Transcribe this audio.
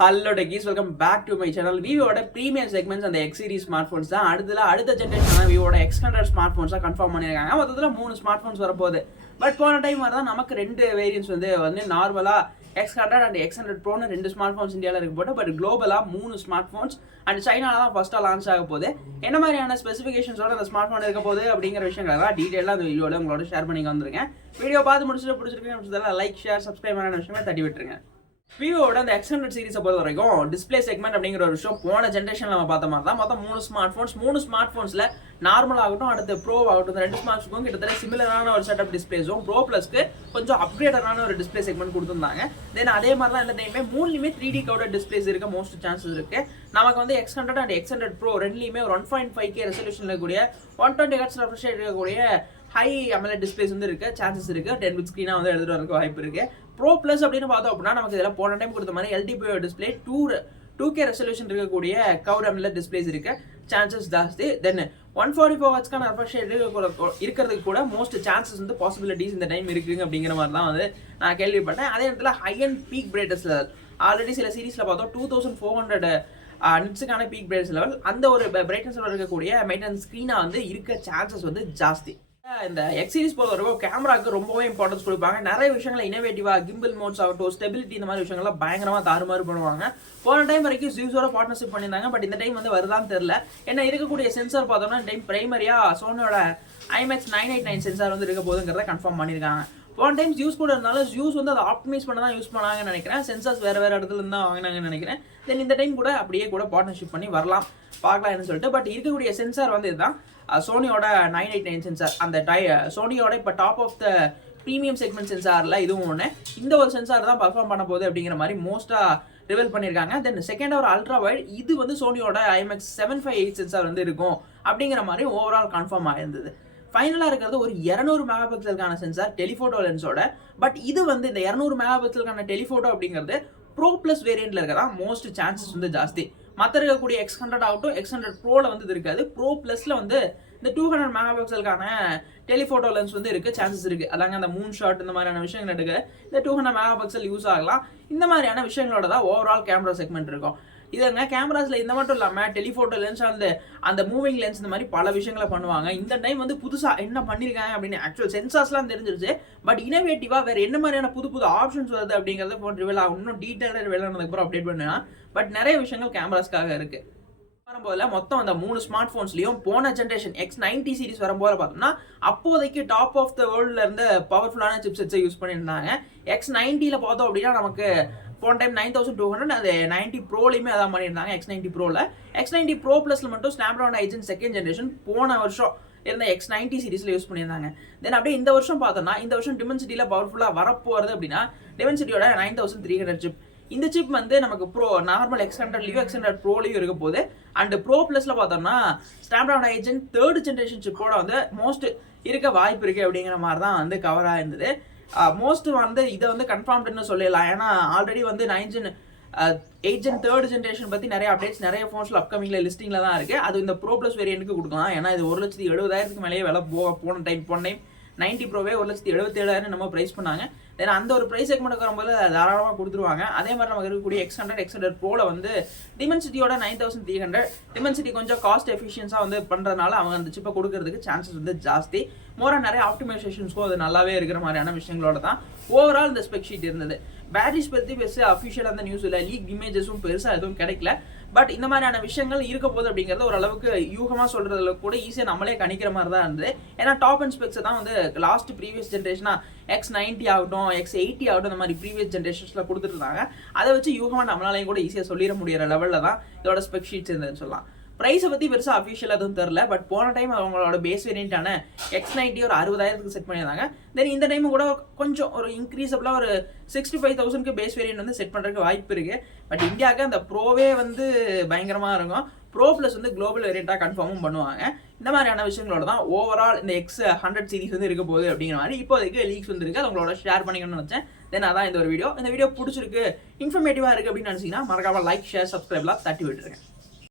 Hello techies, welcome back to my channel. Vivo premium segments and the X series smartphones தான் அடுத்த generation Vivo x100 smartphones confirm பண்ணிருக்காங்க. மொத்தத்துல 3 smartphones வரப்போகுது. But போன time வரதான் நமக்கு ரெண்டு வேரியன்ட்ஸ் வந்து நார்மலா x100 and x100 Pro னு ரெண்டு ஸ்மார்ட்போன்ஸ் இந்தியாவில் இருக்கு போட்டு பட் குளோபலா 3 ஸ்மார்ட்போன்ஸ் அண்ட் சைனால தான் ஃபர்ஸ்டா லான்ச் ஆக போகுது. என்ன மாதிரியான ஸ்பெசிஃபிகேஷன்ஸோட அந்த ஸ்மார்ட்போன் இருக்க போகுது அப்படிங்கிற விஷயங்கள் தான் டீடைலா இந்த வீடியோல உங்களோட ஷேர் பண்ணிக்க வந்திருக்கேன். வீடியோ பார்த்து முடிச்சுட்டு பிடிச்சிருக்கேன் லைக் ஷேர் சப்ஸ்கிரைப் பண்ண விஷயமே தட்டி விட்டுருங்க. விவோட அந்த x100 சீரிஸை பொறுத்த வரைக்கும் டிஸ்பிளே செக்மெண்ட் அப்படிங்கிற ஒரு விஷயம் போன ஜென்ரேஷன் நம்ம பார்த்த மாதிரி தான் மொத்தம் மூணு ஸ்மார்ட்போன்ஸ்ல நார்மல் ஆகட்டும் அடுத்து ப்ரோ ஆகட்டும் ரெண்டு ஸ்மார்ட்ஃபோனுக்கும் கிட்டத்தட்ட சிமிலரான ஒரு செட்டப் டிஸ்பிளேஸும் ப்ரோ பிளஸ்க்கு கொஞ்சம் அப்கிரேடடான ஒரு டிஸ்பிளே செக்மெண்ட் கொடுத்துருந்தாங்க. தென் அதே மாதிரி தான் இந்த டைமே மூணுலையுமே 3D கவுடட் டிஸ்பிளேஸ் இருக்க மோஸ்ட் சான்சஸ் இருக்கு. நமக்கு வந்து x100 and x100 Pro ரெண்டுலையுமே ஒரு 1.5K ரெசல்யூஷன் இருக்கக்கூடிய 120 Hz ரெஃப்ரெஷ் ரேட் இருக்கக்கூடிய ஹை AMOLED டிஸ்பிளேஸ் வந்து இருக்கு சான்சஸ் இருக்கு. 10 பிட் ஸ்க்ரீனா வந்து எடுத்துட்டு வரதுக்கு வாய்ப்பு இருக்கு. ப்ரோ பிளஸ் அப்படின்னு பார்த்தோம் அப்படின்னா நமக்கு இதில் போன டைம் கொடுத்த மாதிரி LTPO டிஸ்பிளே 2K ரெசல்யூஷன் இருக்கக்கூடிய கவுட் AMOLED டிஸ்பிளேஸ் இருக்கு சான்சஸ் ஜாஸ்தி. தென் 144 Hzக்கான ரெஃப்ரெஷ் ரேட் இருக்கிறதுக்கு கூட மோஸ்ட் சான்சஸ் வந்து பாசிபிலிட்டிஸ் இந்த டைம் இருக்குங்க அப்படிங்கிற மாதிரி தான் வந்து நான் கேள்விப்பட்டேன். அதே நேரத்தில் high and peak brightness level already சில சீரீஸில் பார்த்தோம் 2400 நிட்ஸுக்கான பீக் பிரைட்னஸ் லெவல் அந்த ஒரு பிரைட்னஸ் இருக்கக்கூடிய மெயின்டெனன்ஸ் ஸ்க்ரீனாக வந்து இருக்க சான்சஸ் வந்து ஜாஸ்தி. இந்த எக்ஸ் சீரிஸ் பொறுத்த வரைக்கும் கேமராக்கு ரொம்பவே இம்பார்ட்டன்ஸ் கொடுப்பாங்க. நிறைய விஷயங்களை இனோவேட்டிவா கிம்பிள் மோட்ஸ் ஆகட்டும் ஸ்டெபிலிட்டி இந்த மாதிரி விஷயங்கள்லாம் பயங்கரமா தாறுமாறு பண்ணுவாங்க. போன டைம் வரைக்கும் ஜூஸோட பார்ட்னர்ஷிப் பண்ணியிருந்தாங்க. பட் இந்த டைம் வந்து வருதான்னு தெரியல. என்ன இருக்கக்கூடிய சென்சார் பார்த்தோம்னா இந்த டைம் பிரைமரியா சோனியோட IMX 989 சென்சார் வந்து இருக்க போதுங்கிறத கன்ஃபார்ம் பண்ணியிருக்காங்க. போன டைம் யூஸ் கூட இருந்தாலும் யூஸ் வந்து அதை ஆப்டிமைஸ் பண்ண தான் யூஸ் பண்ணாங்கன்னு நினைக்கிறேன். சென்சார்ஸ் வேற இடத்துல இருந்தால் வாங்கினாங்கன்னு நினைக்கிறேன். தென் இந்த டைம் கூட அப்படியே கூட பார்ட்னர்ஷிப் பண்ணி வரலாம் பார்க்கலாம்னு சொல்லிட்டு. பட் இருக்கக்கூடிய சென்சார் வந்து இதுதான் சோனியோட 989 சென்சார். அந்த சோனியோட இப்போ top of the premium segment சென்சாரில் இதுவும் ஒன்று. இந்த ஒரு சென்சார் தான் பர்ஃபார்ம் பண்ண போகுது அப்படிங்கிற மாதிரி மோஸ்ட்டாக ரிவீல் பண்ணியிருக்காங்க. தென் செகண்ட் ஒரு அல்ட்ரா வைட் இது வந்து சோனியோட IMX 758 சென்சார் வந்து இருக்கும் அப்படிங்கிற மாதிரி ஓவரால் கன்ஃபார்ம் ஆயிருந்தது. ஃபைனலாக இருக்கிறது ஒரு 200 மெகா பிக்சலுக்கான சென்சார் டெலிஃபோட்டோ லென்ஸோட. பட் இது வந்து இந்த 200 மெகா பிக்சலுக்கான டெலிஃபோட்டோ அப்படிங்கிறது ப்ரோ பிளஸ் வேரியண்ட்ல இருக்கதான் மோஸ்ட் சான்சஸ் வந்து ஜாஸ்தி. மற்ற இருக்கக்கூடிய x100 ஆகட்டும் x100 ப்ரோல வந்து இருக்காது. ப்ரோ பிளஸ்ல வந்து இந்த 200 மெகா பிக்சலுக்கான டெலிஃபோட்டோ லென்ஸ் வந்து இருக்கு சான்சஸ் இருக்கு. அதாங்க அந்த மூன் ஷாட் இந்த மாதிரியான விஷயங்கள் எடுக்க இந்த 200 மெகா பிக்சல் யூஸ் ஆகலாம். இந்த மாதிரியான விஷயங்களோட தான் ஓவரால் கேமரா செக்மெண்ட் இருக்கும். இதுங்க கேமராஸ்ல இந்த மட்டும் இல்லாமல் டெலிஃபோட்டோ லென்ஸ் அந்த மூவிங் லென்ஸ் இந்த மாதிரி பல விஷயங்களை பண்ணுவாங்க. இந்த டைம் வந்து புதுசாக என்ன பண்ணியிருக்காங்க அப்படின்னு ஆக்சுவல் சென்சார்ஸ்லாம் தெரிஞ்சிருச்சு. பட் இனோவேட்டிவா வேற என்ன மாதிரியான புது ஆப்ஷன்ஸ் வருது அப்படிங்கிறத போன் ரிவீல் ஆகும். இன்னும் டீட்டெயிலாக ரிவீல் ஆனதுக்கப்புறம் அப்டேட் பண்ணுவேன். பட் நிறைய விஷயங்கள் கேமராஸ்க்காக இருக்கு. வரும்போது மொத்தம் அந்த 3 ஸ்மார்ட்போன்ஸ்லையும் போன ஜென்ரேஷன் X90 சீரிஸ் வரும்போது பார்த்தோம்னா அப்போதைக்கு டாப் ஆஃப் த வேர்ல்ட்ல இருந்து பவர்ஃபுல்லான சிப்செட்ஸை யூஸ் பண்ணியிருந்தாங்க. X90ல பார்த்தோம் அப்படின்னா நமக்கு போன டைம் 9200 அது 90 ப்ரோலையுமே அதான் பண்ணியிருந்தாங்க. X90 ப்ரோவில் X90 ப்ரோ ப்ளஸில் மட்டும் ஸ்னாப்ட்ராகன் 8 செகண்ட் ஜென்ரேஷன் போன வருஷம் இருந்த X90 சீரிஸில் யூஸ் பண்ணியிருந்தாங்க. தென் அப்படியே இந்த வருஷம் பார்த்தோம்னா இந்த வருஷம் டிமென்சிட்டியில் பவர்ஃபுல்லாக வரப்போகிறது அப்படின்னா டிமென்சிட்டியோட 9300 சிப். இந்த சிப் வந்து நமக்கு ப்ரோ நார்மல் x100லையும் x100 ப்ரோலையும் இருக்க போகுது. அண்ட் ப்ரோ ப்ளஸில் பார்த்தோம்னா ஸ்னாப்ட்ராகன் 8 3rd ஜென்ரேஷன் சிப்போட வந்து மோஸ்ட் இருக்க வாய்ப்பு இருக்குது அப்படிங்கிற மாதிரி தான் வந்து கவராக இருந்தது. மோஸ்ட் வந்து இதை வந்து கன்ஃபார்ம்டுன்னு சொல்லலாம். ஏன்னா ஆல்ரெடி வந்து 8 Gen 3rd ஜென்ரேஷன் பற்றி நிறைய அப்டேட்ஸ் நிறைய ஃபோன்ஸில் அப்கமிங்கில் லிஸ்டிங்கில் தான் இருக்குது. அது இந்த ப்ரோ ப்ளஸ் வேரியண்ட்டுக்கு கொடுக்கலாம். ஏன்னா இது 1,70,000 மேலேயே விலை போன டைம் 90 ப்ரோவே 1,77,000 நம்ம ப்ரைஸ் பண்ணாங்க. தென் அந்த ஒரு ப்ரைஸ் செக்மெண்ட் வரும்போது தாராளமாக கொடுத்துருவாங்க. அதே மாதிரி நமக்கு இருக்கக்கூடிய x100 ப்ரோவில் வந்து டிமென்சிட்டியோட 9300 டிமென்சிட்டி கொஞ்சம் காஸ்ட் எஃபிஷியன்ஸாக வந்து பண்ணுறதுனால அவங்க அந்த சிப்பை கொடுக்கறதுக்கு சான்சஸ் வந்து ஜாஸ்தி. மோராக நிறைய ஆப்டிமைசேஷன்ஸ்க்கும் அது நல்லாவே இருக்கிற மாதிரியான விஷயங்களோட தான் ஓவரால் இந்த ஸ்பெக் ஷீட் இருந்தது. பேட்டரிஸ் பற்றி பெருசாக அஃபிஷியல் அந்த நியூஸ் இல்லை, லீக் இமேஜஸும் பெருசாக எதுவும் கிடைக்கல. பட் இந்த மாதிரியான விஷயங்கள் இருக்க போது அப்படிங்கிறது ஓரளவுக்கு யூகமாக சொல்றதுல கூட ஈஸியாக நம்மளே கணிக்கிற மாதிரி தான் இருந்தது. ஏன்னா டாப் அண்ட் ஸ்பெக்ஸ் தான் வந்து லாஸ்ட் ப்ரீவியஸ் ஜென்ரேஷனாக X90 ஆகட்டும் X80 ஆகட்டும் இந்த மாதிரி ப்ரீவியஸ் ஜென்ரேஷன்ஸில் கொடுத்துட்டு இருந்தாங்க. அதை வச்சு யூகமாக நம்மளாலையும் கூட ஈஸியாக சொல்லிட முடிகிற லெவலில் தான் இதோட ஸ்பெக் ஷீட்ஸ் இருந்ததுன்னு சொல்லலாம். ப்ரைஸை பற்றி பெருசாக அஃபிஷியலாக எதுவும் தெரில. பட் போன டைம் அவங்களோட பேஸ் வேரியண்டான X90 ஒரு 60,000க்கு செட் பண்ணியிருந்தாங்க. தென் இந்த டைம் கூட கொஞ்சம் ஒரு இன்க்ரீஸபிளாக ஒரு 65,000க்கு பேஸ் வேரியன்ட் வந்து செட் பண்ணுறதுக்கு வாய்ப்பு இருக்குது. பட் இந்தியாவுக்கு அந்த ப்ரோவே வந்து பயங்கரமாக இருக்கும். ப்ரோ ப்ளஸ் வந்து குளோபல் வேரியண்ட்டாக கன்ஃபார்மும் பண்ணுவாங்க. இந்த மாதிரியான விஷயங்களோட தான் ஓவரால் இந்த X100 சீரிஸ் வந்து இருக்க போகுது அப்படிங்கிற மாதிரி இப்போதைக்கு லீக்ஸ் வந்துருக்கு. அது உங்களோட ஷேர் பண்ணிக்கணும்னு நினச்சேன். தென் அதான் இந்த வீடியோ பிடிச்சிருக்கு இன்ஃபர்மேட்டிவாக இருக்குது அப்படின்னு நினச்சிங்கன்னா மறக்காமல் லைக் ஷேர் சப்ஸ்கிரைப்லாம் தட்டி விட்டுருங்க.